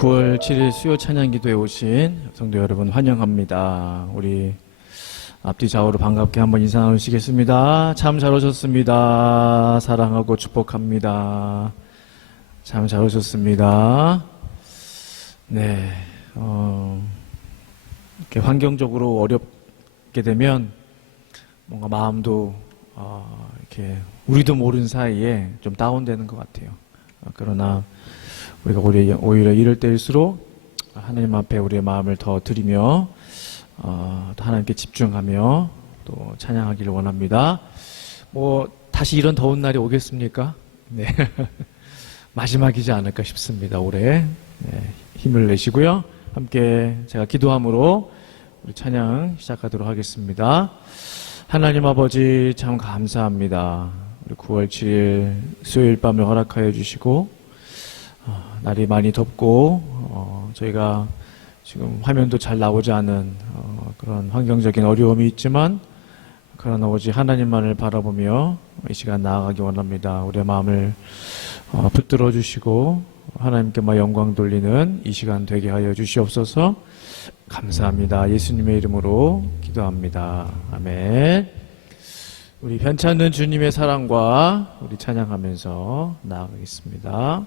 9월 7일 수요 찬양기도에 오신 성도 여러분 환영합니다. 우리 앞뒤 좌우로 반갑게 한번 인사 나누시겠습니다. 참 잘 오셨습니다. 사랑하고 축복합니다. 참 잘 오셨습니다. 네, 이렇게 환경적으로 어렵게 되면 뭔가 마음도 이렇게 우리도 모르는 사이에 좀 다운되는 것 같아요. 그러나 우리가 오히려 이럴 때일수록 하나님 앞에 우리의 마음을 더 드리며 또 하나님께 집중하며 또 찬양하기를 원합니다. 다시 이런 더운 날이 오겠습니까? 네. 마지막이지 않을까 싶습니다. 올해. 네. 힘을 내시고요. 함께 제가 기도함으로 우리 찬양 시작하도록 하겠습니다. 하나님 아버지 참 감사합니다. 우리 9월 7일 수요일 밤을 허락하여 주시고 날이 많이 덥고 저희가 지금 화면도 잘 나오지 않은 그런 환경적인 어려움이 있지만 그러나 오직 하나님만을 바라보며 이 시간 나아가기 원합니다. 우리의 마음을 붙들어 주시고 하나님께만 영광 돌리는 이 시간 되게 하여 주시옵소서. 감사합니다. 예수님의 이름으로 기도합니다. 아멘. 우리 편찮는 주님의 사랑과 우리 찬양하면서 나아가겠습니다.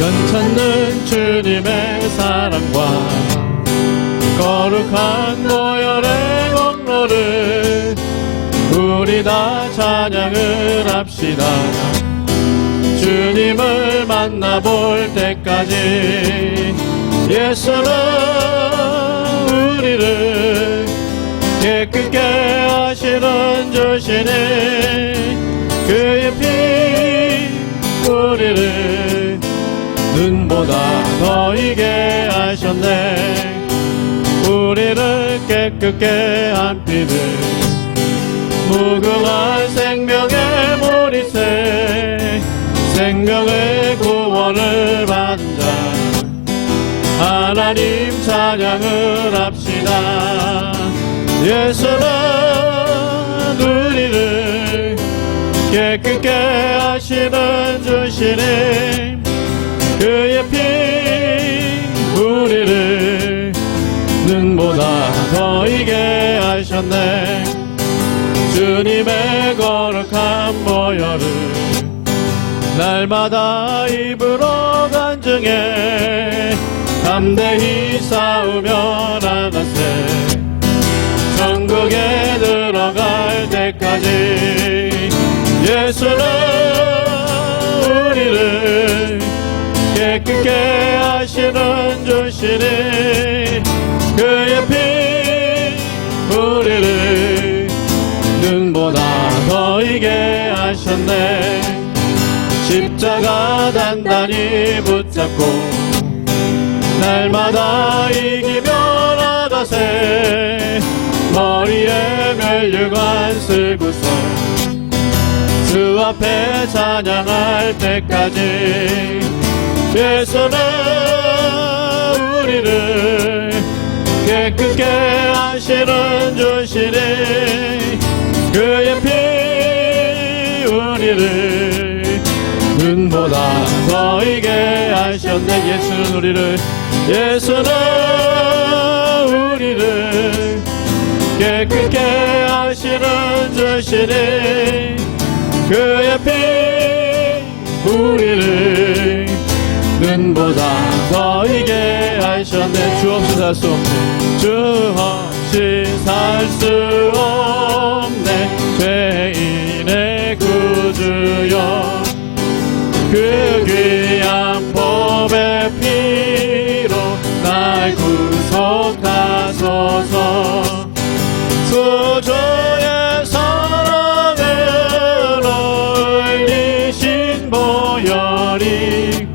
편찮는 주님의 사랑과 거룩한 보혈의 공로를 우리 다 찬양을 합시다. 주님을 만나볼 때까지 예수는 우리를 깨끗게 하시는 주시니 그의 피 우리를 눈보다 더 이게 하셨네. 우리를 깨끗게 한 피를 무궁한 생명의 보리새 생명의 구원을 받은 자 하나님 찬양을 합시다. 예수는 우리를 깨끗게 하시는 주시니 그의 피 우리를 눈보다 더 이게 하셨네. 주님의 거룩한 보혈을 날마다 입으로 간증해 담대히 싸우며 나가세. 천국에 들어갈 때까지 예수는 우리를 깨끗게 하시는 주시니 그의 피 우리를 눈보다 더 이게 하셨네. 십자가 단단히 붙잡고 날마다 이기며 나가세. 머리에 멸류관 쓰고서 주 앞에 찬양할 때까지 예수는 우리를 깨끗게 하시는 주시니 그의 피 우리를 눈보다 더 이게 하셨네. 예수는 우리를 깨끗게 하시는 주시니 그의 피 우리를 눈보다 더 이게 하셨네. 주 없이 살 수 없네. 주 없이 살 수 없네. 죄인의 구주여 그 귀한 법의 피로 날 구속하소서. 구주의 사랑으로 흘리신 보혈이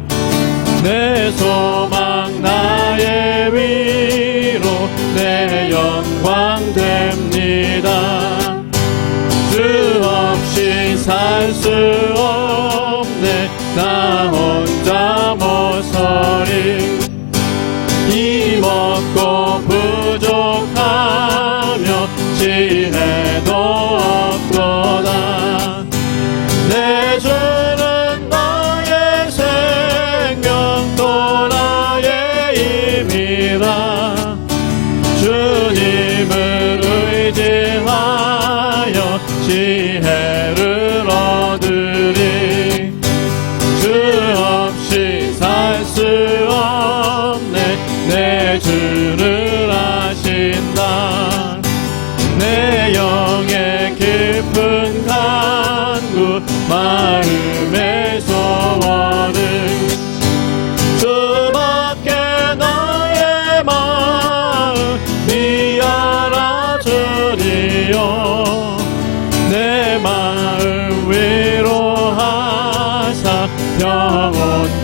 내 소망 나의 위로 내 영광 됩니다. 주 없이 살 수 없네. 나 혼자 못 서리. 힘없고 부족하며 지혜도 없도다. 내 주는 너의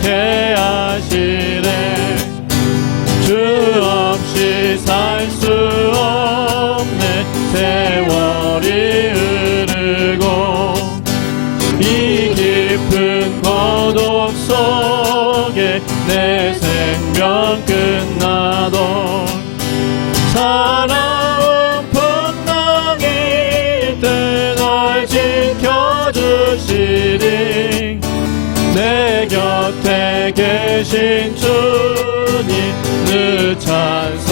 갖게 하시네. 주 없이 살 수 없네. 세월이 흐르고 이 깊은 고독 속에 내 생명 끝나도 사나운 풍랑일 때 널 지켜주시리. 내 곁에 계신 주님 늘 찬송합니다.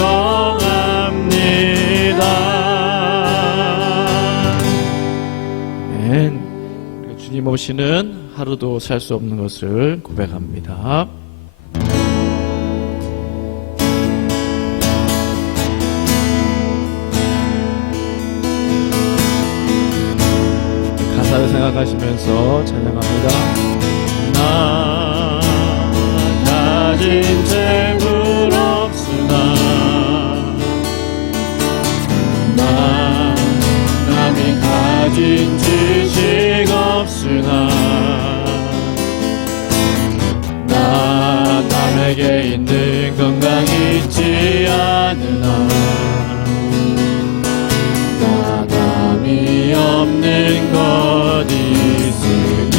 아멘. 주님 없이는 하루도 살 수 없는 것을 고백합니다. 가사를 생각하시면서 찬양합니다. 나 가진 재물 없으나 나 남이 가진 지식 없으나 나 남에게 있는 건강 있지 않으나 나 남이 없는 것 있으니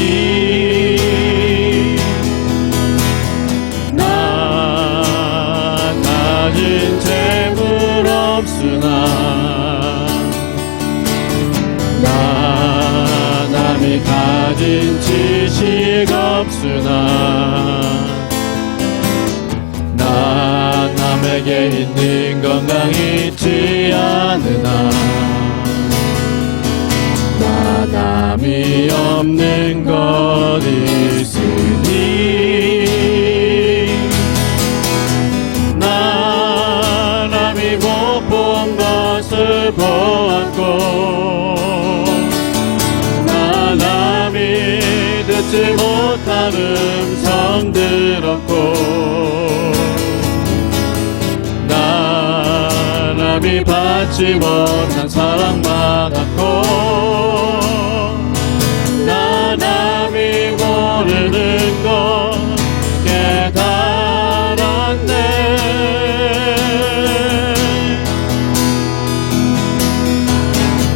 나 가진 재물 없으나 나 남이 가진 지식 없으나 나 남에게 있는 건강 있지 않으나 나 남이 없는 것 있으니 나 남이 못 본 것을 보았고 나 남이 듣지 못한 음성 들었고 나 남이 받지 못한 사랑 받았고 나 남이 모르는 것 깨달았네.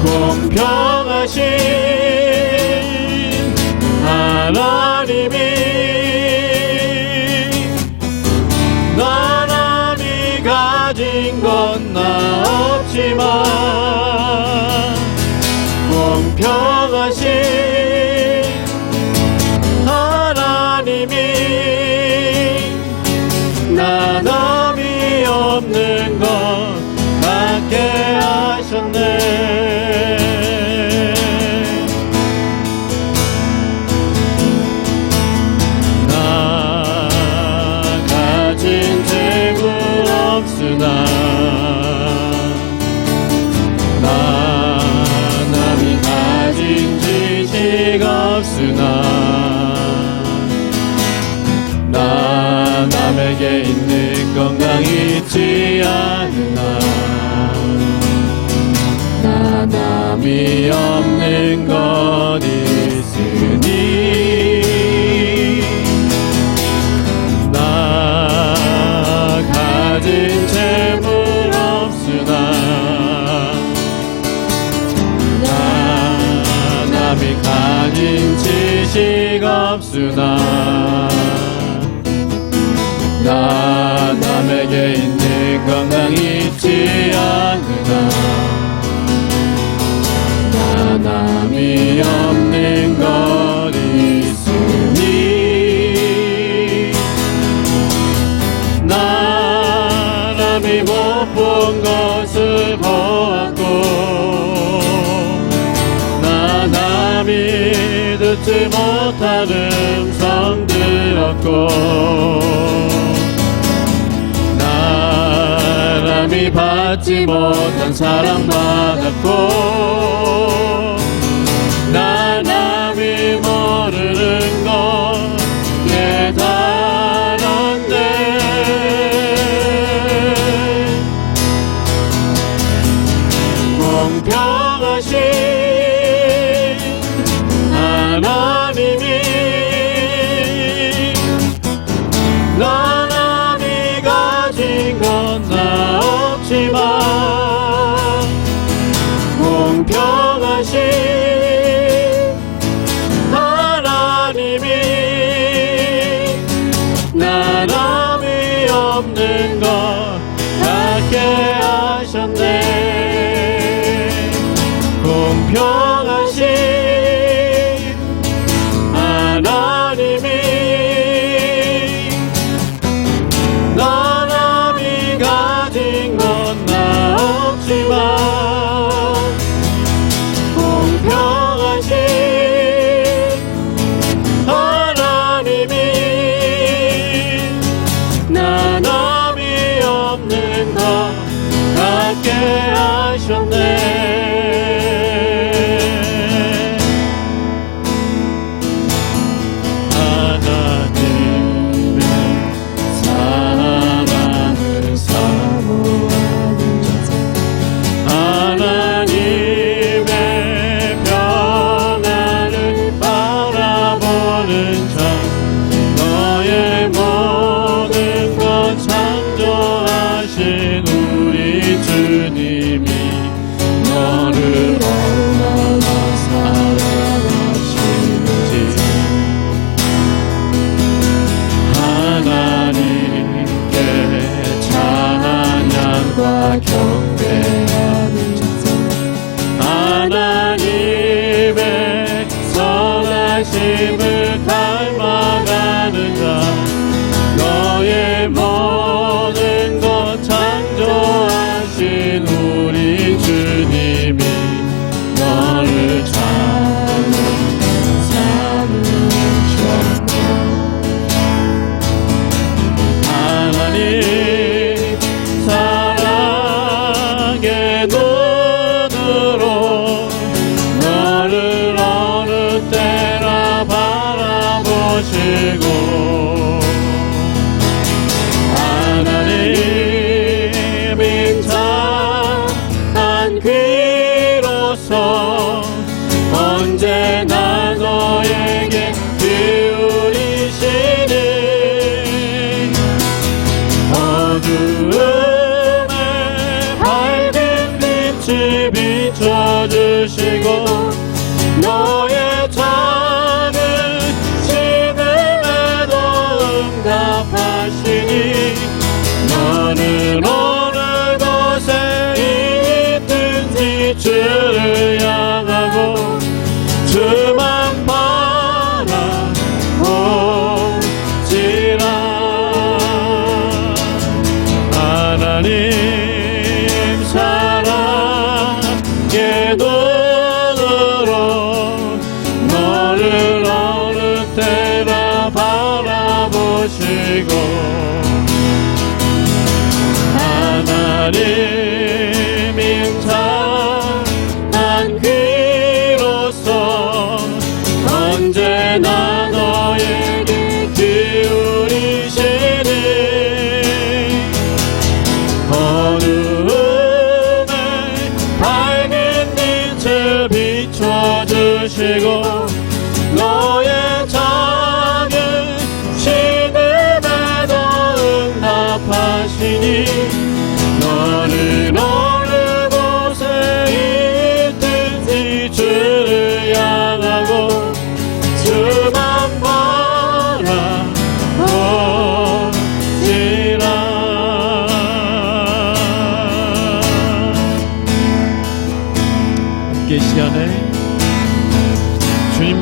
공평하신 하나님이 나 남이 가진 건 나 없지만 공평하신 하나님이 나 남이 없는 것 갖게 하셨네. 나 가진 재물 없으나 나 남이 가진 지식 없으나 나 남에게 있는 건강 있지 않으나 나 남이 없는 것 있으니 나 가진 재물 없으나 나 남이 가진 지식 없으나 나 남에게 있는 건강 있지 않으나 나 남이 없는 것 있으니 나 남이 못 본 것을 보았고 나 남이 듣지 못한 음성 들었고 나 남이 받지 못한 사랑 받았고 나 남이 모르는 것 깨달았네. 공평하신 하나님이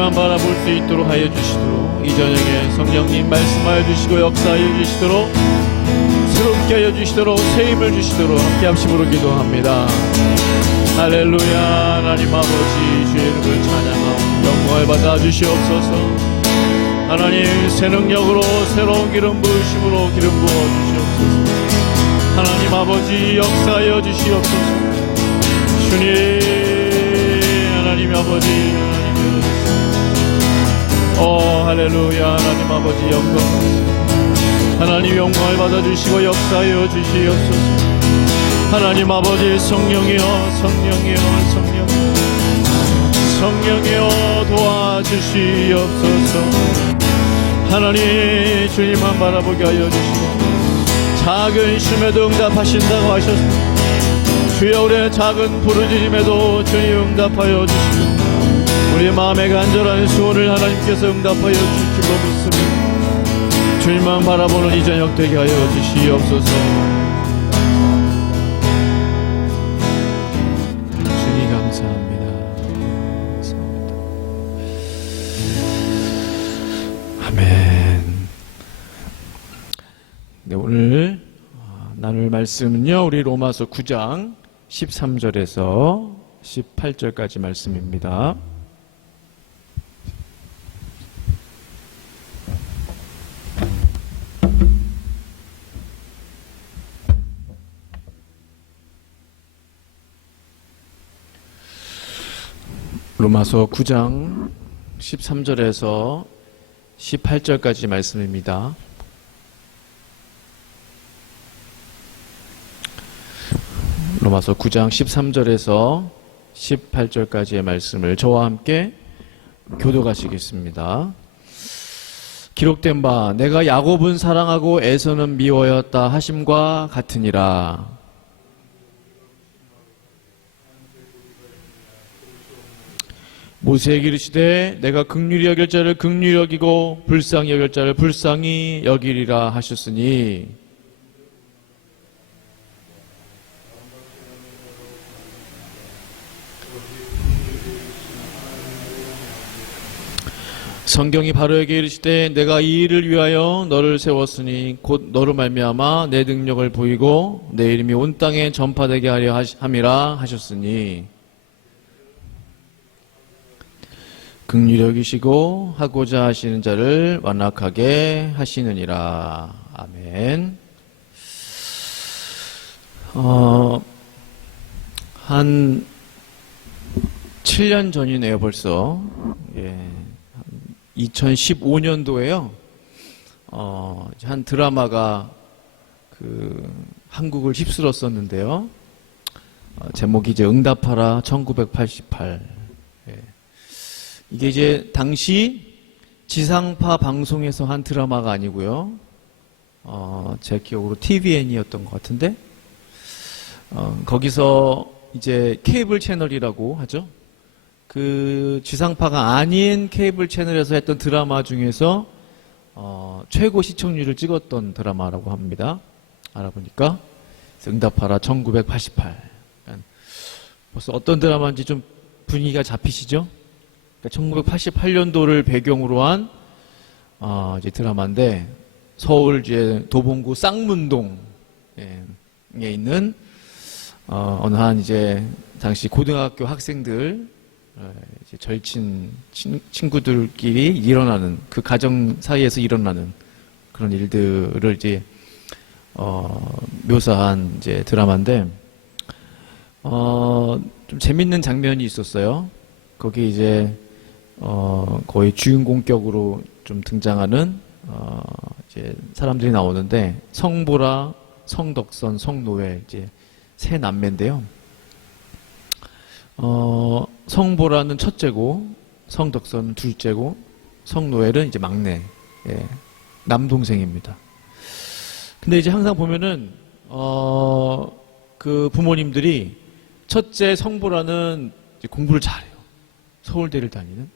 주님만 바라볼 수 있도록 하여 주시도록 이 저녁에 성령님 말씀하여 주시고 역사하여 주시도록 새롭게 하여 주시도록 새 힘을 주시도록 함께 합심으로 기도합니다. 할렐루야. 하나님 아버지 주의 이름을 찬양하고 영광을 받아 주시옵소서. 하나님 새 능력으로 새로운 기름 부으심으로 기름 부어 주시옵소서. 하나님 아버지 역사하여 주시옵소서. 주님 하나님 아버지 할렐루야. 하나님 아버지 영광 하나님 영광을 받아주시고 역사하여 주시옵소서. 하나님 아버지 성령이여 성령이여 성령이여 성령이여 도와주시옵소서. 하나님 주님만 바라보게 하여 주시고 작은 심에도 응답하신다고 하셨습니다. 주여 우리의 작은 부르짖음에도 주님 응답하여 주시고 우리의 마음의 간절한 소원을 하나님께서 응답하여 주실 줄로 믿습니다. 주님만 바라보는 이 저녁 되게 하여 주시옵소서. 주님 감사합니다. 아멘. 네, 오늘 나눌 말씀은요, 우리 로마서 9장 13절에서 18절까지 말씀입니다. 로마서 9장 13절에서 18절까지 말씀입니다. 로마서 9장 13절에서 18절까지의 말씀을 저와 함께 교독하시겠습니다. 기록된 바 내가 야곱은 사랑하고 에서는 미워하였다 하심과 같으니라. 모세에게 이르시되 내가 긍휼히 여길 자를 긍휼히 여기고 불쌍히 여길 자를 불쌍히 여기리라 하셨으니 성경이 바로에게 이르시되 내가 이 일을 위하여 너를 세웠으니 곧 너로 말미암아 내 능력을 보이고 내 이름이 온 땅에 전파되게 하려 함이라 하셨으니 긍휼히 여기시고 하고자 하시는 자를 완악하게 하시느니라. 아멘. 한 7년 전이네요 벌써. 2015년도에요. 한 드라마가 한국을 휩쓸었었는데요. 제목이 이제 응답하라 1988. 이게 이제 당시 지상파 방송에서 한 드라마가 아니고요. 제 기억으로 TVN이었던 것 같은데, 거기서 이제 케이블 채널이라고 하죠. 그 지상파가 아닌 케이블 채널에서 했던 드라마 중에서 최고 시청률을 찍었던 드라마라고 합니다. 알아보니까 응답하라 1988. 벌써 어떤 드라마인지 좀 분위기가 잡히시죠? 그러니까 1988년도를 배경으로 한 이제 드라마인데 서울 이제 도봉구 쌍문동에 있는 어느 한 이제 당시 고등학교 학생들 이제 절친 친구들끼리 일어나는 그 가정 사이에서 일어나는 그런 일들을 이제 묘사한 이제 드라마인데 좀 재밌는 장면이 있었어요. 거기 이제 거의 주인공격으로 좀 등장하는 이제 사람들이 나오는데 성보라, 성덕선, 성노엘 이제 세 남매인데요. 성보라는 첫째고 성덕선은 둘째고 성노엘은 이제 막내, 남동생입니다. 근데 이제 항상 보면은 그 부모님들이 첫째 성보라는 이제 공부를 잘해요. 서울대를 다니는.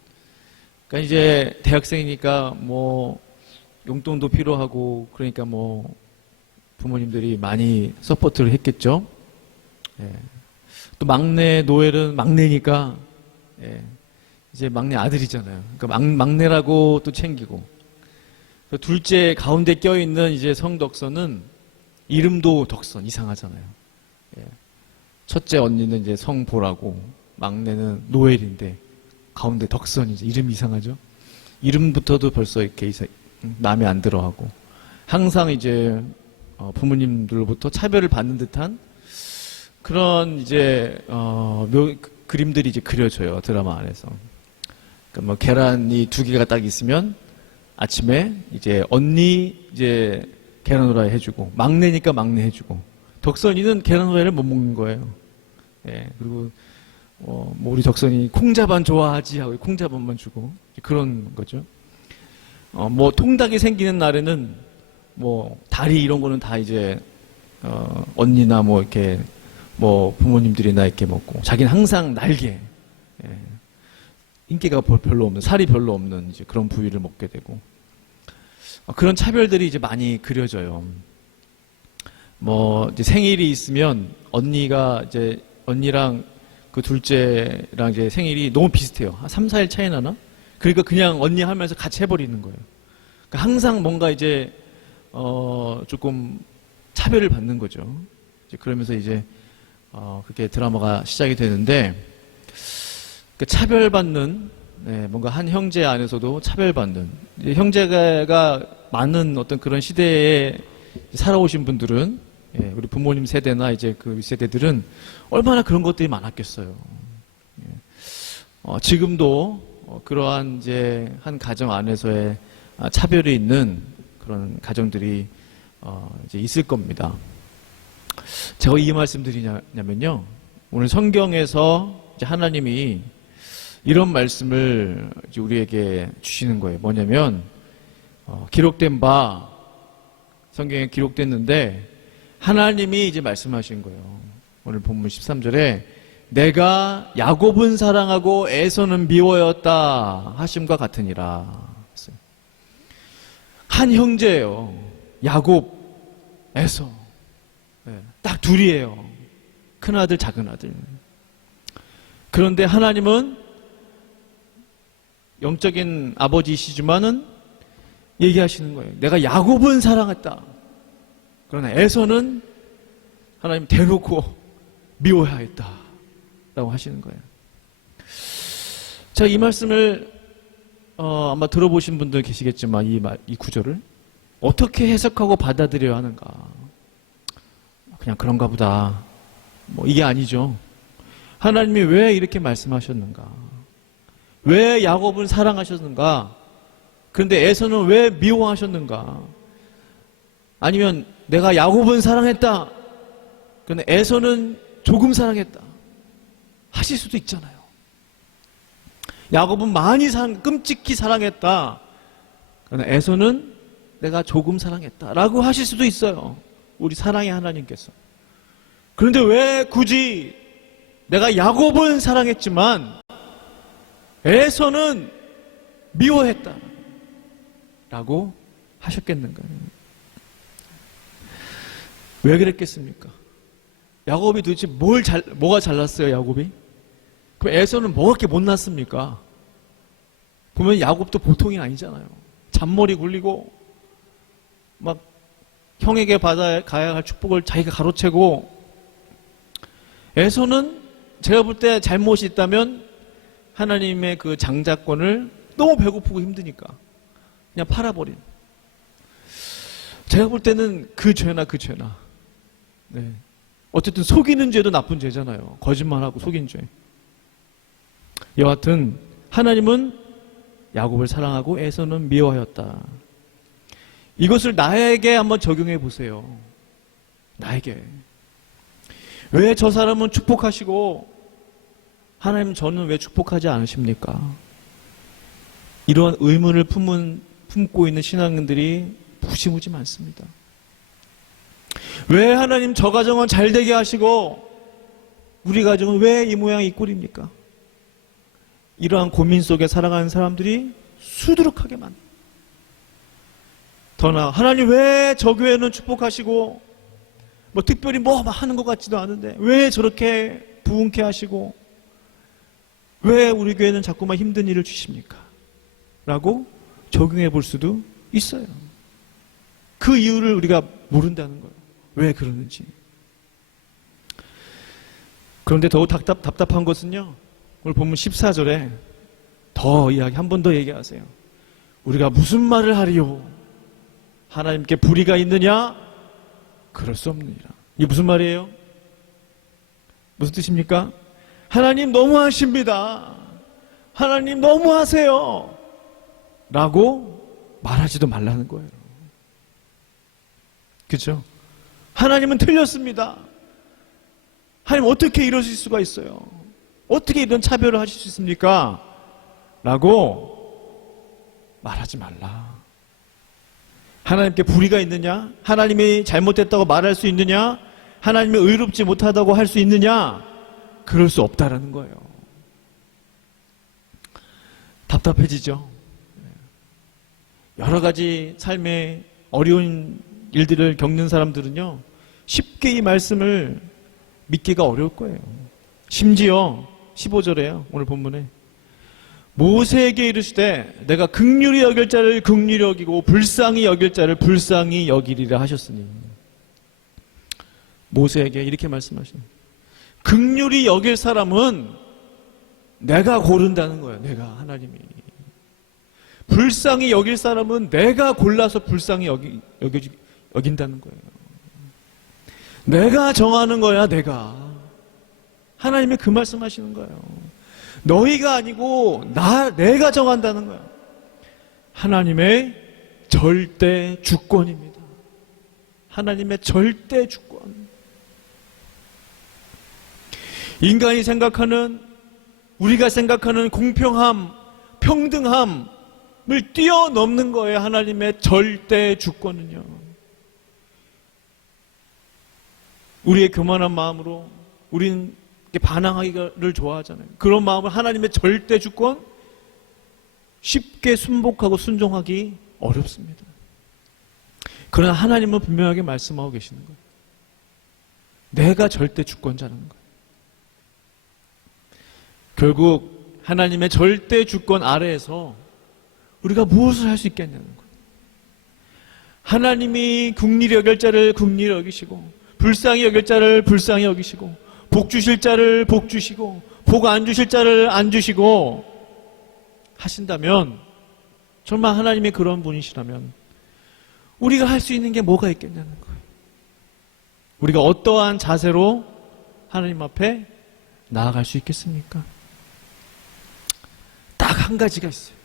그러니까 이제 대학생이니까 뭐 용돈도 필요하고 그러니까 뭐 부모님들이 많이 서포트를 했겠죠. 또 막내 노엘은 막내니까 이제 막내 아들이잖아요. 그러니까 막내라고 또 챙기고. 둘째 가운데 껴있는 이제 성덕선은 이름도 덕선, 이상하잖아요. 예. 첫째 언니는 이제 성보라고, 막내는 노엘인데, 가운데 덕선이죠. 이름 이상하죠? 이름부터도 벌써 이렇게 마음에 안 들어 하고. 항상 이제 부모님들로부터 차별을 받는 듯한 그런 이제, 그림들이 이제 그려져요. 드라마 안에서. 그러니까 뭐 계란이 2개가 딱 있으면 아침에 이제 언니 이제 계란 후라이 해주고, 막내니까 막내 해주고, 덕선이는 계란 후라이를 못 먹는 거예요. 예, 그리고 뭐 우리 덕선이 콩자반 좋아하지 하고 콩자반만 주고 그런 거죠. 뭐 통닭이 생기는 날에는 뭐 다리 이런 거는 다 이제 언니나 뭐 이렇게 뭐 부모님들이나 이렇게 먹고, 자기는 항상 날개, 예, 인기가 별로 없는, 살이 별로 없는 이제 그런 부위를 먹게 되고, 그런 차별들이 이제 많이 그려져요. 뭐 이제 생일이 있으면 언니랑 그 둘째랑 이제 생일이 너무 비슷해요. 한 3, 4일 차이 나나? 그러니까 그냥 언니 하면서 같이 해버리는 거예요. 그러니까 항상 뭔가 이제 조금 차별을 받는 거죠. 이제 그러면서 이제 그렇게 드라마가 시작이 되는데, 그 차별받는, 네, 뭔가 한 형제 안에서도 차별받는, 이제 형제가 많은 어떤 그런 시대에 살아오신 분들은, 예, 우리 부모님 세대나 이제 그 세대들은 얼마나 그런 것들이 많았겠어요. 예. 지금도 그러한 이제 한 가정 안에서의 차별이 있는 그런 가정들이 이제 있을 겁니다. 제가 이 말씀 드리냐면요, 오늘 성경에서 이제 하나님이 이런 말씀을 이제 우리에게 주시는 거예요. 뭐냐면 기록된 바, 성경에 기록됐는데 하나님이 이제 말씀하신 거예요. 오늘 본문 13절에 내가 야곱은 사랑하고 에서는 미워였다 하심과 같으니라. 한 형제예요. 야곱, 에서. 네, 딱 둘이에요. 큰 아들, 작은 아들. 그런데 하나님은 영적인 아버지시지만은 얘기하시는 거예요. 내가 야곱은 사랑했다. 그러나 에서는 하나님 대놓고 미워하였다 라고 하시는 거예요. 제가 이 말씀을 아마 들어보신 분들 계시겠지만 이 구절을 어떻게 해석하고 받아들여야 하는가. 그냥 그런가 보다, 뭐 이게 아니죠. 하나님이 왜 이렇게 말씀하셨는가, 왜 야곱을 사랑하셨는가, 그런데 에서는 왜 미워하셨는가, 아니면 내가 야곱은 사랑했다, 그런데 에서는 조금 사랑했다 하실 수도 있잖아요. 야곱은 많이 끔찍히 사랑했다, 그러나 에서는 내가 조금 사랑했다 라고 하실 수도 있어요, 우리 사랑의 하나님께서. 그런데 왜 굳이 내가 야곱은 사랑했지만 에서는 미워했다 라고 하셨겠는가요? 왜 그랬겠습니까? 야곱이 도대체 뭐가 잘났어요, 야곱이? 그럼 에서는 뭐가 그렇게 못났습니까? 보면 야곱도 보통이 아니잖아요. 잔머리 굴리고 막 형에게 받아야 할 축복을 자기가 가로채고, 에서는 제가 볼 때 잘못이 있다면 하나님의 그 장자권을 너무 배고프고 힘드니까 그냥 팔아버린, 제가 볼 때는 그 죄나 네. 어쨌든 속이는 죄도 나쁜 죄잖아요. 거짓말하고 속인 죄. 여하튼 하나님은 야곱을 사랑하고 에서는 미워하였다. 이것을 나에게 한번 적용해 보세요. 나에게. 왜 저 사람은 축복하시고 하나님 저는 왜 축복하지 않으십니까? 이런 의문을 품고 있는 신앙인들이 무지무지 많습니다. 왜 하나님 저 가정은 잘 되게 하시고 우리 가정은 왜 이 모양 이 꼴입니까? 이러한 고민 속에 살아가는 사람들이 수두룩하게 많아요. 더 나아, 하나님 왜 저 교회는 축복하시고 뭐 특별히 뭐 하는 것 같지도 않은데 왜 저렇게 부흥케 하시고 왜 우리 교회는 자꾸만 힘든 일을 주십니까? 라고 적용해 볼 수도 있어요. 그 이유를 우리가 모른다는 거예요. 왜 그러는지. 그런데 더욱 답답한 것은요, 오늘 본문 14절에 더 이야기, 한 번 더 얘기하세요. 우리가 무슨 말을 하리요? 하나님께 불의가 있느냐? 그럴 수 없느니라. 이게 무슨 말이에요? 무슨 뜻입니까? 하나님 너무하십니다. 하나님 너무하세요. 라고 말하지도 말라는 거예요. 그렇죠? 하나님은 틀렸습니다. 하나님 어떻게 이러실 수가 있어요? 어떻게 이런 차별을 하실 수 있습니까? 라고 말하지 말라. 하나님께 불의가 있느냐? 하나님이 잘못됐다고 말할 수 있느냐? 하나님이 의롭지 못하다고 할 수 있느냐? 그럴 수 없다라는 거예요. 답답해지죠. 여러 가지 삶의 어려운 일들을 겪는 사람들은요, 쉽게 이 말씀을 믿기가 어려울 거예요. 심지어 15절에요. 오늘 본문에 모세에게 이르시되 내가 긍휼히 여길 자를 긍휼히 여기고 불쌍히 여길 자를 불쌍히 여기리라 하셨으니, 모세에게 이렇게 말씀하시는, 긍휼히 여길 사람은 내가 고른다는 거예요. 내가, 하나님이. 불쌍히 여길 사람은 내가 골라서 불쌍히 여긴다는 거예요. 내가 정하는 거야. 내가. 하나님이 그 말씀하시는 거예요. 너희가 아니고 내가 정한다는 거야. 하나님의 절대 주권입니다. 하나님의 절대 주권. 인간이 생각하는, 우리가 생각하는 공평함, 평등함을 뛰어넘는 거예요. 하나님의 절대 주권은요. 우리의 교만한 마음으로 우리는 반항하기를 좋아하잖아요. 그런 마음을 하나님의 절대 주권 쉽게 순복하고 순종하기 어렵습니다. 그러나 하나님은 분명하게 말씀하고 계시는 거예요. 내가 절대 주권자라는 거예요. 결국 하나님의 절대 주권 아래에서 우리가 무엇을 할 수 있겠냐는 거예요. 하나님이 긍휼히 여길 자를 긍휼히 여기시고 불쌍히 여길 자를 불쌍히 여기시고 복 주실 자를 복 주시고 복 안 주실 자를 안 주시고 하신다면, 정말 하나님이 그런 분이시라면 우리가 할 수 있는 게 뭐가 있겠냐는 거예요. 우리가 어떠한 자세로 하나님 앞에 나아갈 수 있겠습니까? 딱 한 가지가 있어요.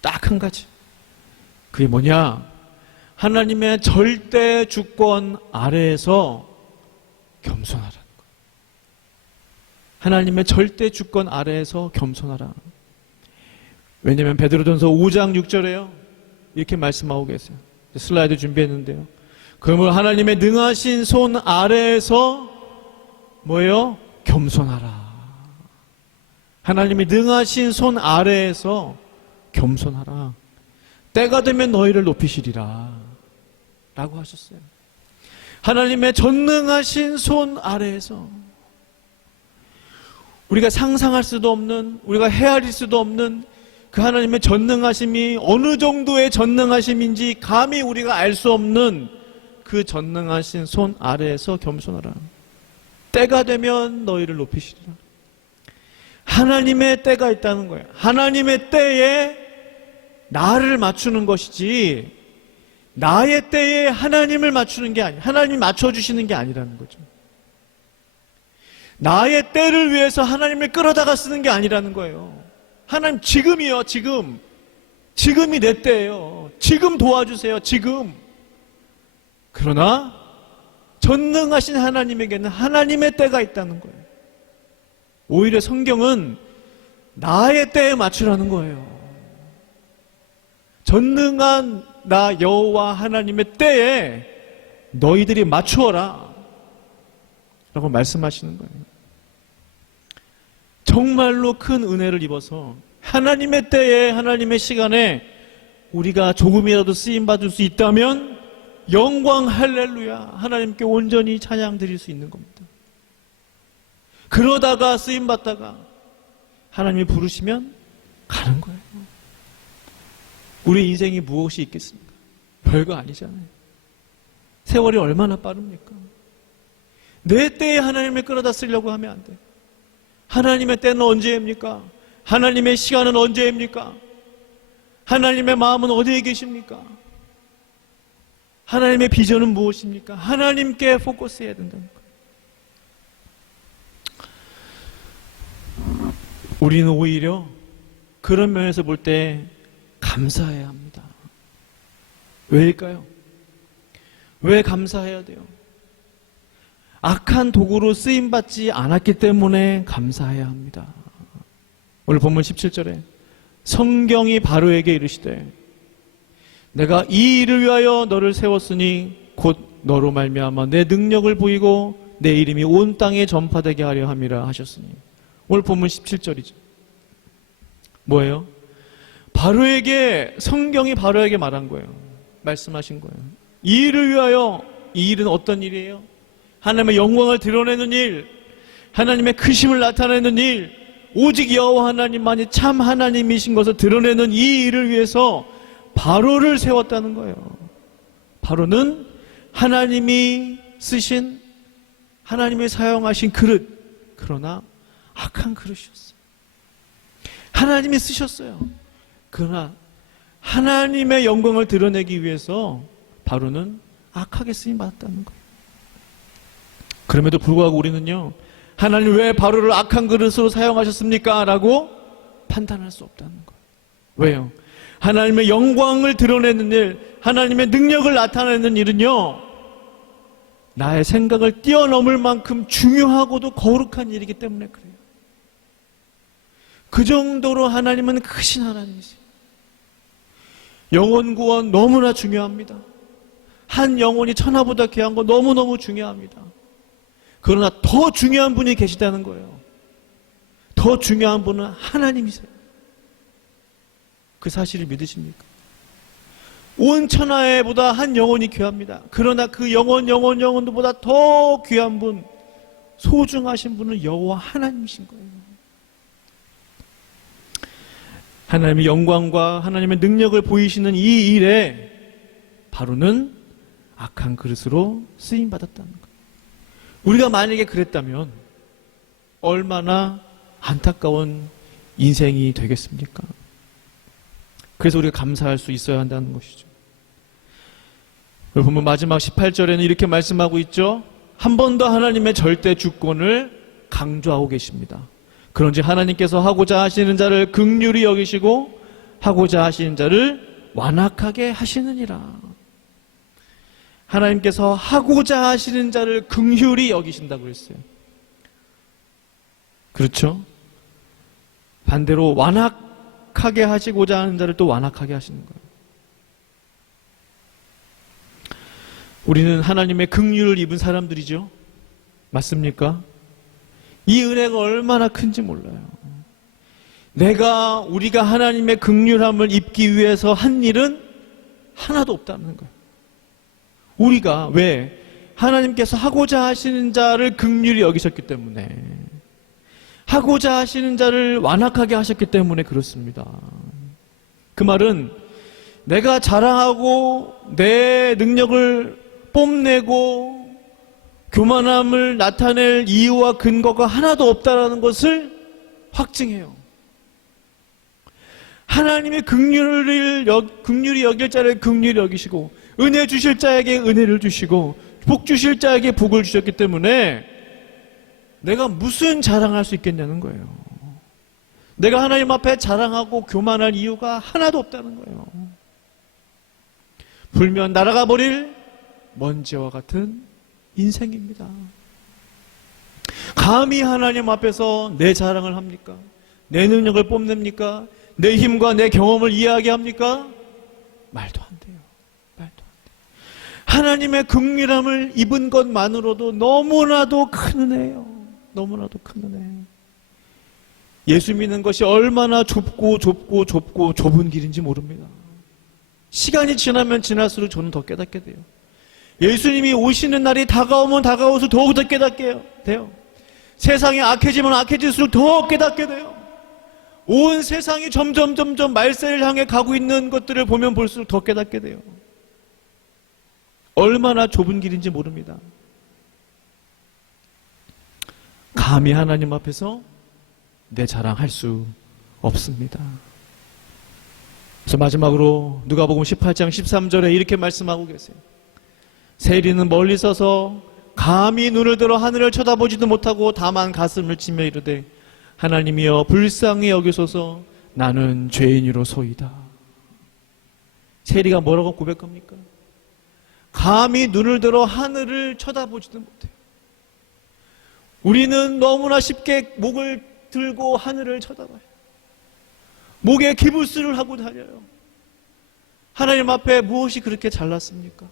딱 한 가지. 그게 뭐냐? 하나님의 절대 주권 아래에서 겸손하라는 거예요. 하나님의 절대 주권 아래에서 겸손하라. 왜냐하면 베드로전서 5장 6절에요. 이렇게 말씀하고 계세요. 슬라이드 준비했는데요. 그러므로 하나님의 능하신 손 아래에서 뭐예요? 겸손하라. 하나님의 능하신 손 아래에서 겸손하라. 때가 되면 너희를 높이시리라 라고 하셨어요. 하나님의 전능하신 손 아래에서, 우리가 상상할 수도 없는, 우리가 헤아릴 수도 없는 그 하나님의 전능하심이 어느 정도의 전능하심인지 감히 우리가 알 수 없는 그 전능하신 손 아래에서 겸손하라. 때가 되면 너희를 높이시리라. 하나님의 때가 있다는 거예요. 하나님의 때에 나를 맞추는 것이지 나의 때에 하나님을 맞추는 게 아니에요. 하나님이 맞춰주시는 게 아니라는 거죠. 나의 때를 위해서 하나님을 끌어다가 쓰는 게 아니라는 거예요. 하나님 지금이요. 지금이 내 때예요. 지금 도와주세요. 지금. 그러나 전능하신 하나님에게는 하나님의 때가 있다는 거예요. 오히려 성경은 나의 때에 맞추라는 거예요. 전능한 나 여호와 하나님의 때에 너희들이 맞추어라 라고 말씀하시는 거예요. 정말로 큰 은혜를 입어서 하나님의 때에, 하나님의 시간에 우리가 조금이라도 쓰임받을 수 있다면 영광 할렐루야, 하나님께 온전히 찬양 드릴 수 있는 겁니다. 그러다가 쓰임받다가 하나님이 부르시면 가는 거예요. 우리 인생이 무엇이 있겠습니까? 별거 아니잖아요. 세월이 얼마나 빠릅니까? 내 때에 하나님을 끌어다 쓰려고 하면 안 돼. 하나님의 때는 언제입니까? 하나님의 시간은 언제입니까? 하나님의 마음은 어디에 계십니까? 하나님의 비전은 무엇입니까? 하나님께 포커스해야 된다는 거예요. 우리는 오히려 그런 면에서 볼 때 감사해야 합니다. 왜일까요? 왜 감사해야 돼요? 악한 도구로 쓰임받지 않았기 때문에 감사해야 합니다. 오늘 본문 17절에 성경이 바로에게 이르시되 내가 이 일을 위하여 너를 세웠으니 곧 너로 말미암아 내 능력을 보이고 내 이름이 온 땅에 전파되게 하려 함이라 하셨으니. 오늘 본문 17절이죠. 뭐예요? 바로에게, 성경이 바로에게 말한 거예요. 말씀하신 거예요. 이 일을 위하여. 이 일은 어떤 일이에요? 하나님의 영광을 드러내는 일, 하나님의 크심을 나타내는 일, 오직 여호와 하나님만이 참 하나님이신 것을 드러내는 이 일을 위해서 바로를 세웠다는 거예요. 바로는 하나님이 쓰신, 하나님이 사용하신 그릇, 그러나 악한 그릇이었어요. 하나님이 쓰셨어요. 그러나 하나님의 영광을 드러내기 위해서 바로는 악하게 쓰임받았다는 거예요. 그럼에도 불구하고 우리는요, 하나님 왜 바로를 악한 그릇으로 사용하셨습니까? 라고 판단할 수 없다는 거예요. 왜요? 하나님의 영광을 드러내는 일, 하나님의 능력을 나타내는 일은요, 나의 생각을 뛰어넘을 만큼 중요하고도 거룩한 일이기 때문에 그래요. 그 정도로 하나님은 크신 하나님이세요. 영혼 구원 너무나 중요합니다. 한 영혼이 천하보다 귀한 거 너무너무 중요합니다. 그러나 더 중요한 분이 계시다는 거예요. 더 중요한 분은 하나님이세요. 그 사실을 믿으십니까? 온 천하에보다 한 영혼이 귀합니다. 그러나 그 영혼보다 더 귀한 분, 소중하신 분은 여호와 하나님이신 거예요. 하나님의 영광과 하나님의 능력을 보이시는 이 일에 바로는 악한 그릇으로 쓰임받았다는 거예요. 우리가 만약에 그랬다면 얼마나 안타까운 인생이 되겠습니까? 그래서 우리가 감사할 수 있어야 한다는 것이죠. 보면 마지막 18절에는 이렇게 말씀하고 있죠. 한 번 더 하나님의 절대 주권을 강조하고 계십니다. 그런즉 하나님께서 하고자 하시는 자를 긍휼히 여기시고 하고자 하시는 자를 완악하게 하시느니라. 하나님께서 하고자 하시는 자를 긍휼히 여기신다고 그랬어요. 그렇죠? 반대로 완악하게 하시고자 하는 자를 또 완악하게 하시는 거예요. 우리는 하나님의 긍휼을 입은 사람들이죠. 맞습니까? 이 은혜가 얼마나 큰지 몰라요. 우리가 하나님의 긍휼함을 입기 위해서 한 일은 하나도 없다는 거예요. 우리가 왜? 하나님께서 하고자 하시는 자를 긍휼히 여기셨기 때문에, 하고자 하시는 자를 완악하게 하셨기 때문에 그렇습니다. 그 말은 내가 자랑하고 내 능력을 뽐내고 교만함을 나타낼 이유와 근거가 하나도 없다는 것을 확증해요. 하나님의 긍휼히 여길 자를 긍휼히 여기시고 은혜 주실 자에게 은혜를 주시고 복 주실 자에게 복을 주셨기 때문에 내가 무슨 자랑할 수 있겠냐는 거예요. 내가 하나님 앞에 자랑하고 교만할 이유가 하나도 없다는 거예요. 불면 날아가 버릴 먼지와 같은 인생입니다. 감히 하나님 앞에서 내 자랑을 합니까? 내 능력을 뽐냅니까? 내 힘과 내 경험을 이야기합니까? 말도 안 돼요. 말도 안 돼요. 하나님의 긍휼함을 입은 것만으로도 너무나도 큰 은혜예요. 너무나도 큰 은혜. 예수 믿는 것이 얼마나 좁고 좁은 길인지 모릅니다. 시간이 지나면 지날수록 저는 더 깨닫게 돼요. 예수님이 오시는 날이 다가오면 더욱더 깨닫게 돼요. 세상이 악해지면 악해질수록 더 깨닫게 돼요. 온 세상이 점점 말세를 향해 가고 있는 것들을 보면 볼수록 더 깨닫게 돼요. 얼마나 좁은 길인지 모릅니다. 감히 하나님 앞에서 내 자랑할 수 없습니다. 그래서 마지막으로 누가복음 18장 13절에 이렇게 말씀하고 계세요. 세리는 멀리 서서 감히 눈을 들어 하늘을 쳐다보지도 못하고 다만 가슴을 치며 이르되 하나님이여 불쌍히 여기소서 나는 죄인이로소이다. 세리가 뭐라고 고백합니까? 감히 눈을 들어 하늘을 쳐다보지도 못해요. 우리는 너무나 쉽게 목을 들고 하늘을 쳐다봐요. 목에 기부스를 하고 다녀요. 하나님 앞에 무엇이 그렇게 잘났습니까?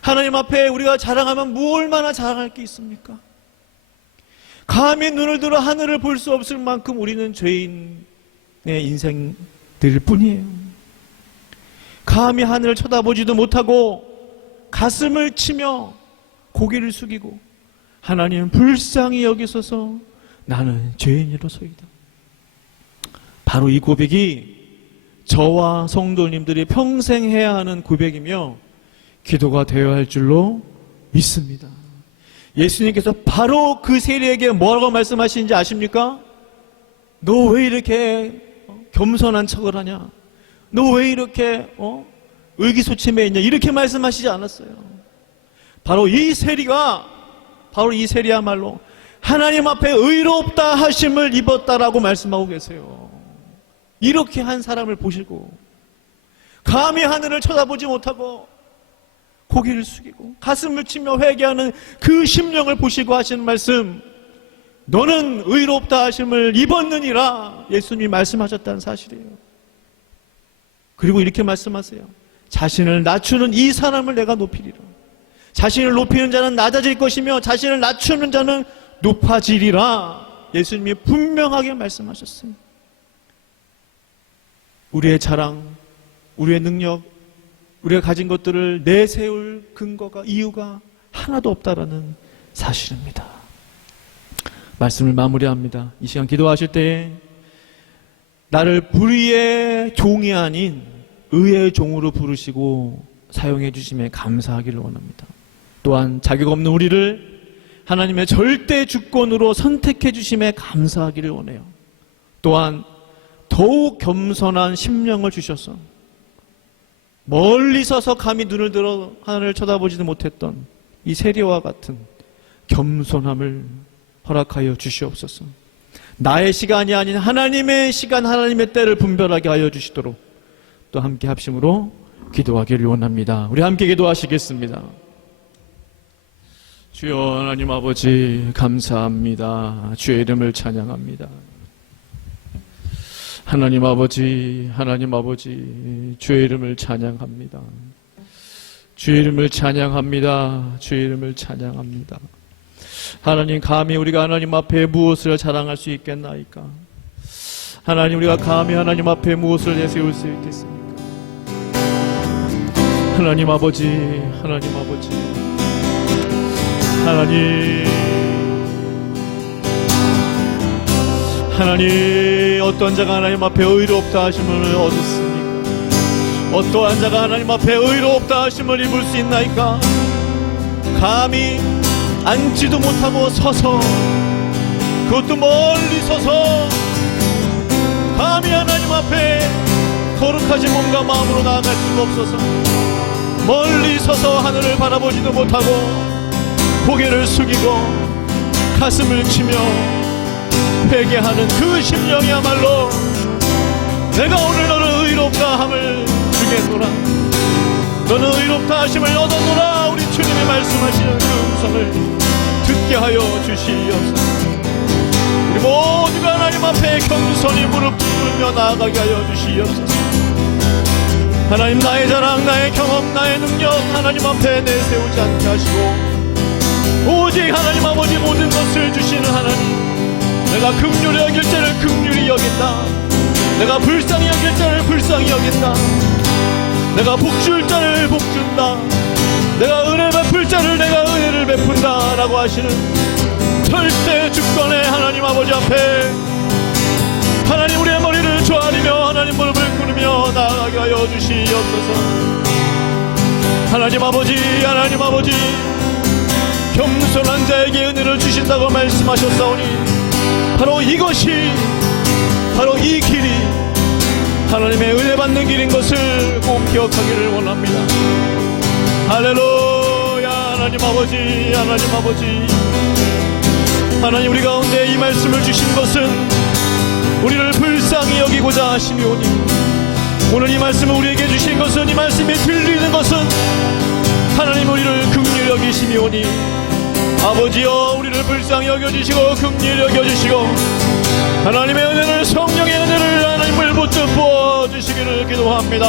하나님 앞에 우리가 자랑하면 얼마나 자랑할 게 있습니까? 감히 눈을 들어 하늘을 볼 수 없을 만큼 우리는 죄인의 인생들 뿐이에요. 감히 하늘을 쳐다보지도 못하고 가슴을 치며 고개를 숙이고 하나님 불쌍히 여기소서 나는 죄인이로소이다. 바로 이 고백이 저와 성도님들이 평생 해야 하는 고백이며 기도가 되어야 할 줄로 믿습니다. 예수님께서 바로 그 세리에게 뭐라고 말씀하시는지 아십니까? 너 왜 이렇게 겸손한 척을 하냐? 너 왜 이렇게 의기소침해 있냐? 이렇게 말씀하시지 않았어요. 바로 이 세리야말로 하나님 앞에 의롭다 하심을 입었다라고 말씀하고 계세요. 이렇게 한 사람을 보시고 감히 하늘을 쳐다보지 못하고 고개를 숙이고 가슴을 치며 회개하는 그 심령을 보시고 하시는 말씀, 너는 의롭다 하심을 입었느니라 예수님이 말씀하셨다는 사실이에요. 그리고 이렇게 말씀하세요. 자신을 낮추는 이 사람을 내가 높이리라. 자신을 높이는 자는 낮아질 것이며 자신을 낮추는 자는 높아지리라. 예수님이 분명하게 말씀하셨어요. 우리의 자랑, 우리의 능력, 우리가 가진 것들을 내세울 근거가, 이유가 하나도 없다라는 사실입니다. 말씀을 마무리합니다. 이 시간 기도하실 때에 나를 불의의 종이 아닌 의의 종으로 부르시고 사용해 주심에 감사하기를 원합니다. 또한 자격 없는 우리를 하나님의 절대 주권으로 선택해 주심에 감사하기를 원해요. 또한 더욱 겸손한 심령을 주셔서 멀리 서서 감히 눈을 들어 하늘을 쳐다보지도 못했던 이 세리와 같은 겸손함을 허락하여 주시옵소서. 나의 시간이 아닌 하나님의 시간, 하나님의 때를 분별하게 하여 주시도록 또 함께 합심으로 기도하기를 원합니다. 우리 함께 기도하시겠습니다. 주여 하나님 아버지 감사합니다. 주의 이름을 찬양합니다. 하나님 아버지 주의 이름을 찬양합니다. 주의 이름을 찬양합니다. 주의 이름을 찬양합니다. 하나님, 감히 우리가 하나님 앞에 무엇을 자랑할 수 있겠나이까? 하나님, 우리가 감히 하나님 앞에 무엇을 내세울 수 있겠습니까? 하나님 아버지 하나님, 어떤 자가 하나님 앞에 의롭다 하심을 얻었습니까? 어떠한 자가 하나님 앞에 의롭다 하심을 입을 수 있나이까? 감히 앉지도 못하고 서서, 그것도 멀리 서서 감히 하나님 앞에 거룩하지 몸과 마음으로 나아갈 수가 없어서 멀리 서서 하늘을 바라보지도 못하고 고개를 숙이고 가슴을 치며 회개하는 그 심령이야말로 내가 오늘 너를 의롭다 함을 주겠노라. 너는 의롭다 하심을 얻었노라. 우리 주님이 말씀하시는 그 음성을 듣게 하여 주시옵소서. 우리 모두가 하나님 앞에 겸손히 무릎 꿇으며 나아가게 하여 주시옵소서. 하나님, 나의 자랑, 나의 경험, 나의 능력 하나님 앞에 내세우지 않게 하시고 오직 하나님 아버지 모든 것을 주시는 하나님, 내가 긍휼히 여길 자를 긍휼히 여긴다. 내가 불쌍히 여길 자를 불쌍히 여긴다. 내가 복줄 자를 복준다. 내가 은혜 베풀 자를 내가 은혜를 베푼다 라고 하시는 절대 주권의 하나님 아버지 앞에 하나님 우리의 머리를 조아리며 하나님 무릎을 꿇으며 나아가게 하여 주시옵소서. 하나님 아버지, 하나님 아버지, 겸손한 자에게 은혜를 주신다고 말씀하셨사오니 바로 이것이, 바로 이 길이 하나님의 은혜 받는 길인 것을 꼭 기억하기를 원합니다. 할렐루야. 하나님 아버지, 하나님 아버지, 하나님 우리 가운데 이 말씀을 주신 것은 우리를 불쌍히 여기고자 하심이오니, 오늘 이 말씀을 우리에게 주신 것은, 이 말씀이 들리는 것은 하나님 우리를 긍휼히 여기심이오니, 아버지여 우리를 불쌍히 여겨주시고 긍휼히 여겨주시고 하나님의 은혜를, 성령의 은혜를 하나님을 붙여 부어주시기를 기도합니다.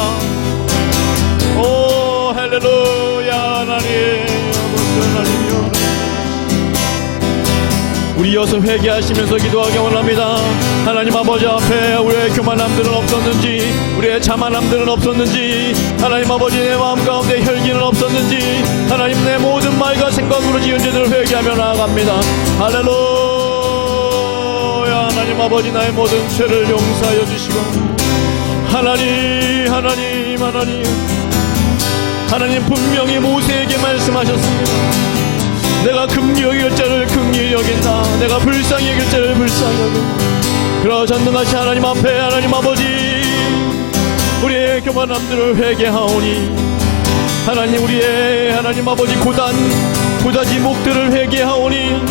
오 할렐루야. 하나님 아버지, 하나님이여 우리 이어서 회개하시면서 기도하기 원합니다. 하나님 아버지 앞에 우리의 교만함들은 없었는지, 우리의 자만함들은 없었는지, 하나님 아버지 내 마음 가운데 혈기는 없었는지, 하나님 내 모든 말과 생각으로 지은 죄들을 회개하며 나아갑니다. 할렐루야. 하나님 아버지 나의 모든 죄를 용서하여 주시고, 하나님 하나님 하나님 하나님 분명히 모세에게 말씀하셨습니다. 내가 긍휼히 여길 자를 긍휼히 여긴다, 내가 불쌍히 여길 자를 불쌍히 여긴다. 그러나 전능하신 하나님 앞에 하나님 아버지 우리의 교만함들을 회개하오니, 하나님 우리의 하나님 아버지 고다지 목들을 회개하오니,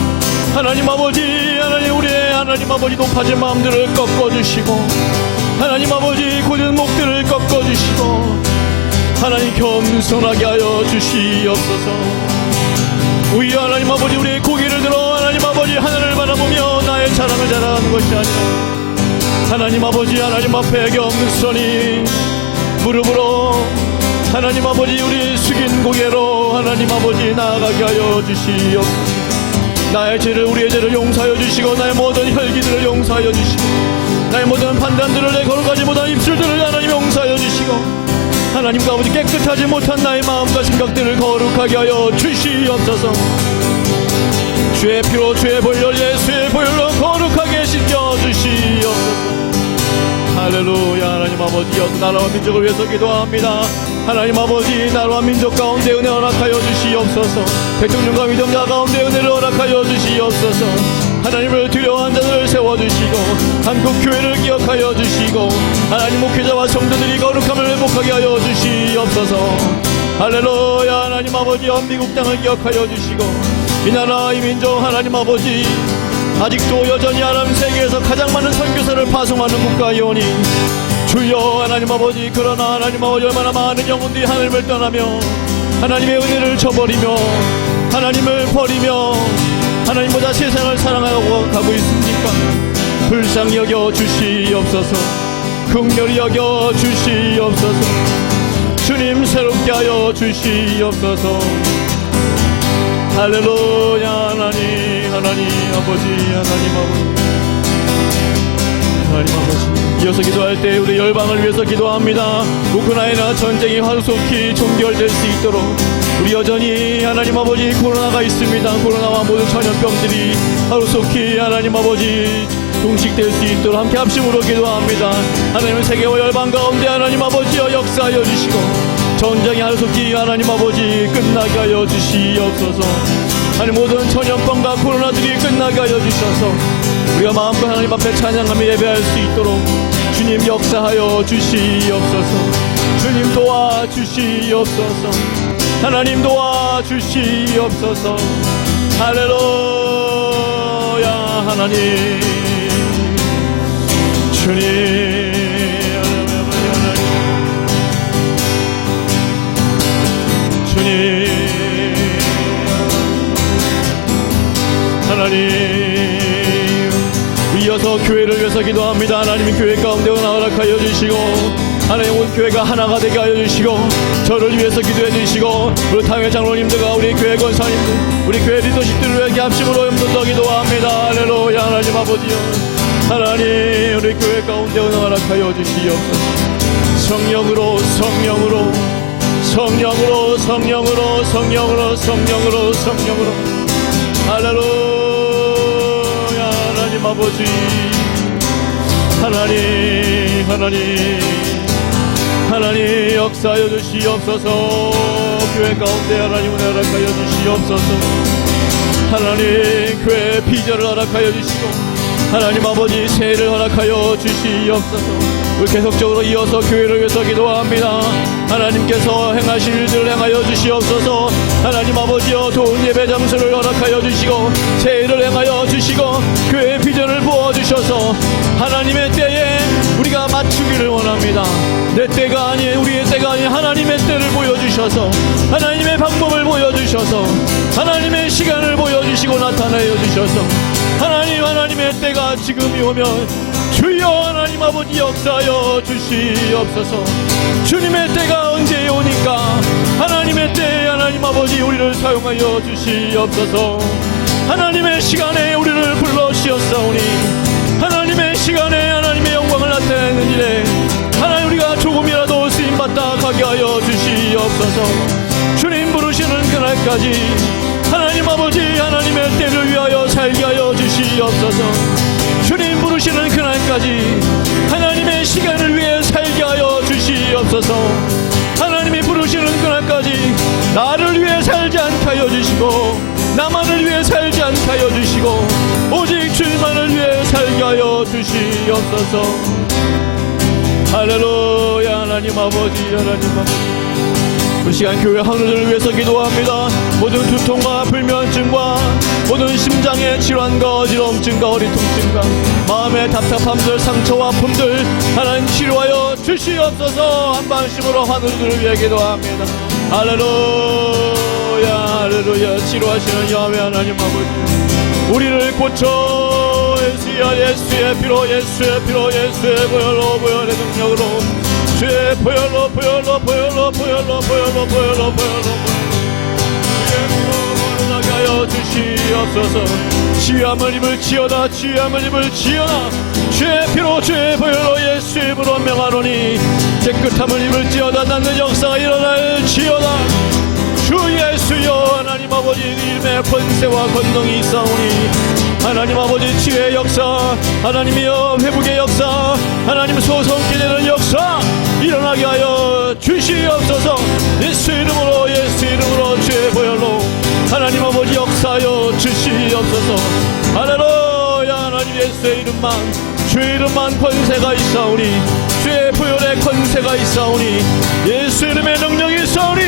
하나님 아버지 하나님 우리의 하나님 아버지 높아진 마음들을 꺾어주시고, 하나님 아버지 굳은 목들을 꺾어주시고, 하나님 겸손하게 하여 주시옵소서. 우리 하나님 아버지 우리의 고개를 들어 하나님 아버지 하늘을 바라보며 나의 자랑을 자랑하는 것이 아니라, 하나님 아버지 하나님 앞에 겸손히 무릎으로 하나님 아버지 우리 숙인 고개로 하나님 아버지 나아가게 하여 주시옵소서. 나의 죄를, 우리의 죄를 용서하여 주시고, 나의 모든 혈기들을 용서하여 주시고, 나의 모든 판단들을, 내 거룩하지 못한 입술들을 하나님 용서하여 주시고, 하나님과 아버지 깨끗하지 못한 나의 마음과 생각들을 거룩하게 하여 주시옵소서. 주의 피로, 주의 보혈로, 예수의 보혈로 거룩하게 씻겨 주시옵소서. 할렐루야. 하나님 아버지 여러 나라와 민족을 위해서 기도합니다. 하나님 아버지 나라와 민족 가운데 은혜 허락하여 주시옵소서. 대통령과 위정자 가운데 은혜를 허락하여 주시옵소서. 하나님을 두려워한 자들을 세워주시고, 한국 교회를 기억하여 주시고, 하나님 목회자와 성도들이 거룩함을 회복하게 하여 주시옵소서. 할렐루야. 하나님 아버지 미국 땅을 기억하여 주시고, 이 나라 이 민족 하나님 아버지 아직도 여전히 하나님 세계에서 가장 많은 선교사를 파송하는 국가이오니, 주여 하나님 아버지, 그러나 하나님 아버지 얼마나 많은 영혼들이 하늘을 떠나며 하나님의 은혜를 저버리며 하나님을 버리며 하나님보다 세상을 사랑하고 가고 있습니까? 불쌍히 여겨 주시옵소서. 긍휼히 여겨 주시옵소서. 주님 새롭게 하여 주시옵소서. 할렐루야. 하나님 하나님 아버지, 하나님 아버지, 하나님 아버지 이어서 기도할 때 우리 열방을 위해서 기도합니다. 우크라이나 전쟁이 하루속히 종결될 수 있도록, 우리 여전히 하나님 아버지 코로나가 있습니다. 코로나와 모든 전염병들이 하루속히 하나님 아버지 종식될 수 있도록 함께 합심으로 기도합니다. 하나님은 세계와 열방 가운데 하나님 아버지여 역사하여 주시고, 전쟁이 하루속히 하나님 아버지 끝나게 하여 주시옵소서. 하나님 모든 전염병과 코로나들이 끝나게 하여 주셔서 우리가 마음껏 하나님 앞에 찬양하며 예배할 수 있도록 주님 역사하여 주시옵소서. 주님 도와주시옵소서. 하나님 도와주시옵소서. 할렐루야. 하나님 주님 주님 하나님 이어서 교회를 위해서 기도합니다. 하나님 교회 가운데 허락하여 주시고, 하나님 온 교회가 하나가 되게 하여 주시고, 저를 위해서 기도해 주시고, 우리 당회 장로님들과 우리 교회 권사님들, 우리 교회 리더십들을 위해 합심으로 힘써 기도합니다. 할렐루야. 하나님 아버지여, 하나님 우리 교회 가운데 허락하여 주시옵소서. 성령으로 성령으로 성령으로 성령으로 성령으로 성령으로 성령으로 할렐루야. 하나님 아버지 하나님 역사하여 주시옵소서. 교회 가운데 하나님 은혜 허락하여 주시옵소서. 하나님 교회 비전을 허락하여 주시고 하나님 아버지 새해를 허락하여 주시옵소서. 우리 계속적으로 이어서 교회를 위해서 기도합니다. 하나님께서 행하실 일들을 행하여 주시옵소서. 하나님 아버지여 좋은 예배 장소를 허락하여 주시고 새해를 행하여 주시고 교회의 비전을 부어주셔서 하나님의 때에 우리가 맞추기를 원합니다. 내 때가 아닌 우리의 때가 아닌 하나님의 때를 보여주셔서 하나님의 방법을 보여주셔서 하나님의 시간을 보여주시고 나타내어 주셔서 하나님의 때가 지금이 오면 주여 하나님 아버지 역사하여 주시옵소서. 주님의 때가 언제 오니까 하나님의 때에 하나님 아버지 우리를 사용하여 주시옵소서. 하나님의 시간에 우리를 불러주셨사오니 하나님의 시간에 하나님의 영광을 나타내는 일에 하나님 우리가 조금이라도 쓰임받다 가게 하여 주시옵소서. 주님 부르시는 그날까지 하나님 아버지 하나님의 때를 위하여 살게 하여 주시옵소서. 주님 부르시는 그날까지 하나님의 시간을 위해 살게 하여 주시옵소서. 하나님이 부르시는 그날까지 나를 위해 살지 않게 하여 주시고 나만을 위해 살지 않게 하여 주시고 오직 주만을 위해 살게 하여 주시옵소서. 할렐루야. 하나님 아버지 하나님 아버지 이 시간 교회 하늘을 위해서 기도합니다. 모든 두통과 불면증과 모든 심장의 질환과 어지러움증과 허리통증과 마음의 답답함들 상처와 아픔들 하나님 치료하여 주시옵소서. 한방심으로 하늘을 위해 기도합니다. 할렐루야 할렐루야. 치료하시는 야훼 하나님 아버지 우리를 고쳐 예수의 피로 예수의 보혈로 보혈의 능력으로 주의 보혈로 주의 피로 나게 하여 주시옵소서. 치유함을 입을지어다 치유함을 입을지어다 주의 피로 주의 보혈로 예수의 이름으로 명하노니 깨끗함을 입을지어다 낫는 역사가 일어날지어다. 주 예수여 하나님 아버지 이름의 권세와 권능이 있사오니 하나님 아버지 치유의 역사 하나님이여 회복의 역사 하나님 소성케 되는 역사 일어나게 하여 주시옵소서. 예수 이름으로 주의 보혈로 하나님 아버지 역사하여 주시옵소서. 할렐루야. 하나님 예수의 이름만 주의 이름만 권세가 있사오니 주의 보혈의 권세가 있사오니 예수 이름의 능력이 있사오니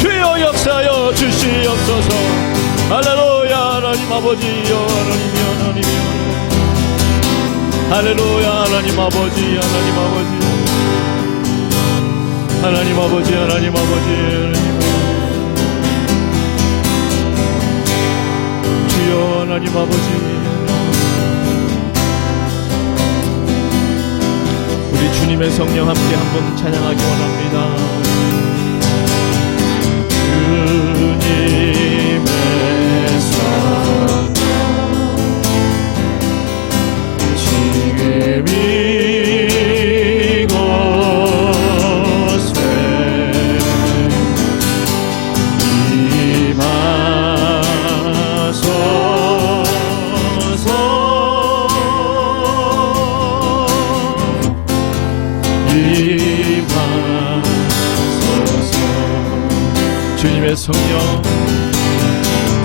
주여 역사하여 주시옵소서. 할렐루야. 하나님 아버지여 하나님이여 할렐루야. 하나님 아버지 하나님 아버지 하나님 아버지 하나님 아버지 주여 하나님 아버지 우리 주님의 성령 함께 한번 찬양하기 원합니다. 주님의 성령 지금 주님의 성령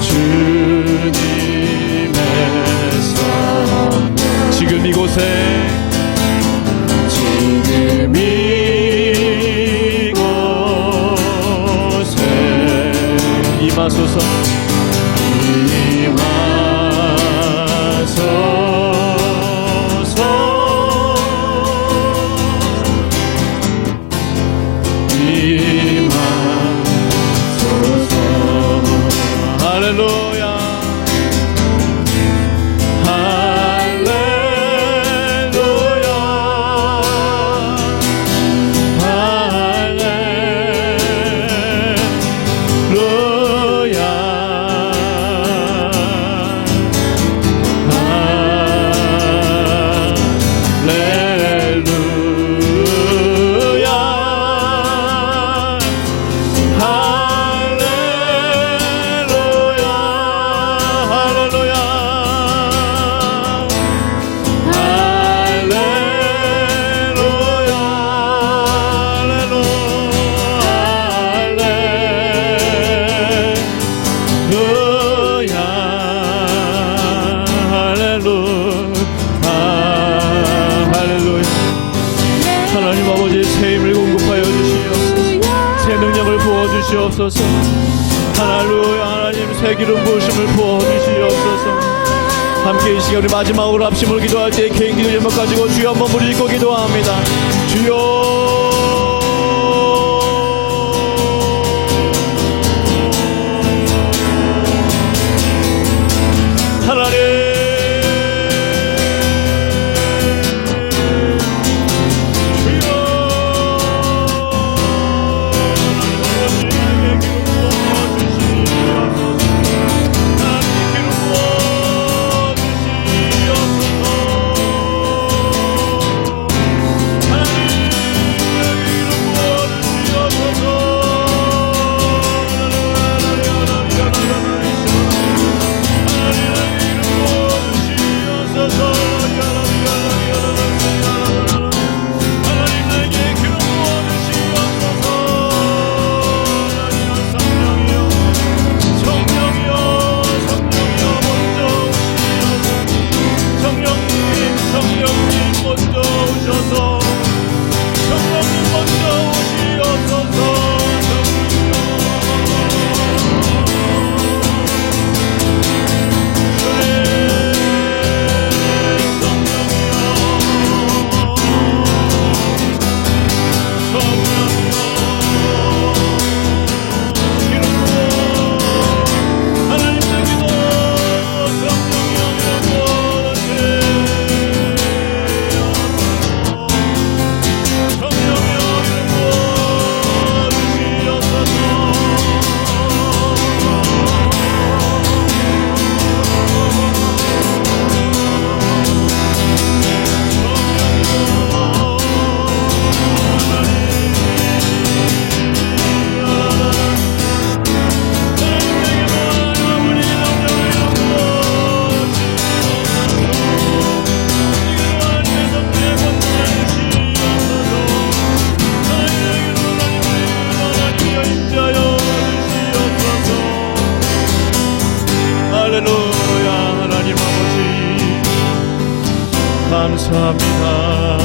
주님의 성령 지금 이곳에 임하소서 할렐루야 부어주시옵소서. 할렐루야. 하나님 새 기름 부으심을 부어주시옵소서. 함께 이 시간 우리 마지막으로 합심을 기도할 때 개인 기도 제목 가지고 주여 한번 부르짖고 기도합니다. 주여 하나님 감사합니다.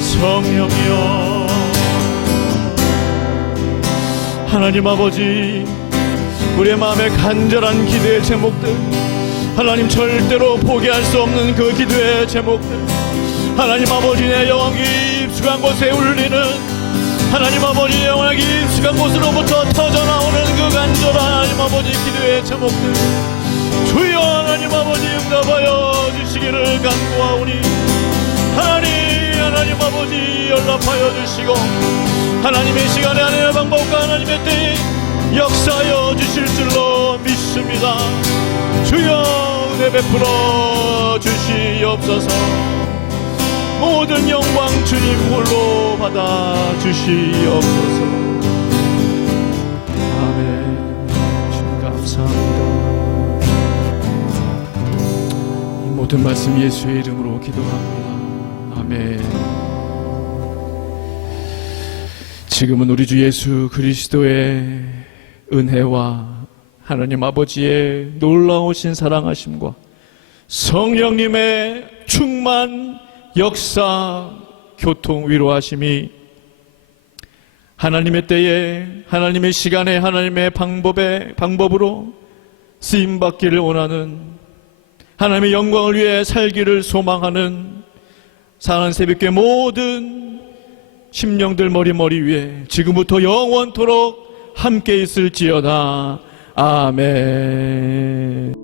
성령이여 하나님 아버지 우리의 마음에 간절한 기도의 제목들 하나님 절대로 포기할 수 없는 그 기도의 제목들 하나님 아버지 내 영혼 깊숙한 곳에 울리는 하나님 아버지 영원하게 깊숙한 곳으로부터 터져나오는 그 간절한 하나님 아버지 기도의 제목들 주여 하나님 아버지 응답하여 주시기를 간구하오니 하나님 아버지 연락하여 주시고 하나님의 시간에 하나님의 방법과 하나님의 때에 역사하여 주실 줄로 믿습니다. 주여 은혜 베풀어 주시옵소서. 모든 영광 주님 홀로 받아 주시옵소서. 아멘. 주님 감사합니다. 이 모든 말씀 예수의 이름으로 기도합니다. 아멘. 지금은 우리 주 예수 그리스도의 은혜와 하나님 아버지의 놀라우신 사랑하심과 성령님의 충만 역사 교통 위로하심이 하나님의 때에 하나님의 시간에 하나님의 방법으로 쓰임받기를 원하는 하나님의 영광을 위해 살기를 소망하는 사랑하는 새벽교회 모든 심령들 머리 위에 지금부터 영원토록 함께 있을지어다. 아멘.